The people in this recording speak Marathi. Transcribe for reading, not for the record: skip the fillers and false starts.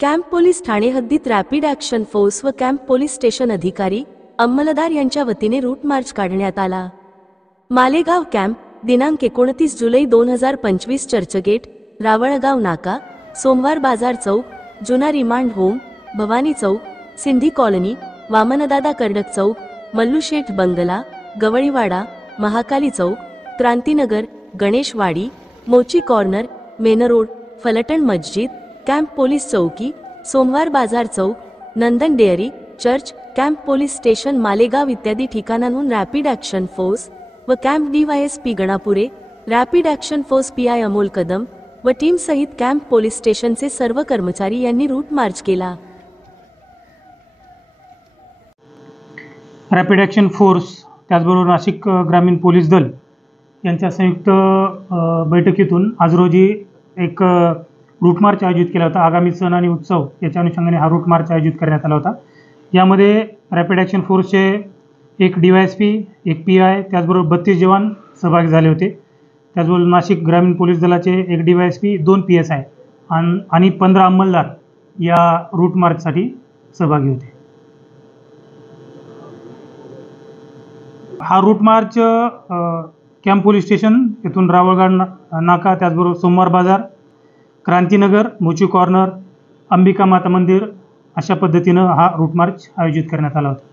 कॅम्प पोलीस ठाणे हद्दीत रॅपिड ॲक्शन फोर्स व कॅम्प पोलीस स्टेशन अधिकारी अंमलदार यांच्या वतीने रूट मार्च काढण्यात आला। मालेगाव कॅम्प दिनांक 29 जुलै 2025 चर्चगेट, रावळगाव नाका, सोमवार बाजार चौक, जुना remand home, Bhavani Chowk, Sindhi colony, Wamandada Kardak चौक, मल्लूशेठ बंगला, गवळीवाडा, महाकाली चौक, क्रांतीनगर, गणेशवाडी, मोची कॉर्नर, मेन रोड, फलटण मस्जिद, कॅम्प पोलीस चौकी, सोमवार बाजार चौक, Nandan dairy, church, camp police station Malegaon इत्यादी ठिकाणांहून रॅपिड ॲक्शन फोर्स व camp DYSP Ganapure, rapid action force PI Amol Kadam व टीम सहित कॅम्प पोलीस स्टेशनचे सर्व कर्मचारी यांनी रूट मार्च केला। रॅपिड ॲक्शन फोर्स त्याचबरोबर नाशिक ग्रामीण पोलीस दल यांच्या संयुक्त बैठकीतून आज रोजी एक रूट मार्च आयोजित केला होता। आगामी सण आणि उत्सव याच्या अनुषंगाने हा रूट मार्च आयोजित करण्यात आला होता। यामध्ये रॅपिड ॲक्शन फोर्सचे एक DYSP, एक PI, त्याचबरोबर 32 जवान सहभागी झाले होते। त्याचबरोबर नाशिक ग्रामीण पोलीस दलाचे एक DYSP, 2 PSI आणि 15 अंमलदार या रूट मार्चसाठी सहभागी होते। हा route march camp police station येथून रावळगाव नाका, त्याचबरोबर सोमवार बाजार, क्रांतीनगर, मोची कॉर्नर, अंबिका माता मंदिर अशा पद्धतीनं हा रूट मार्च आयोजित करण्यात आला होता।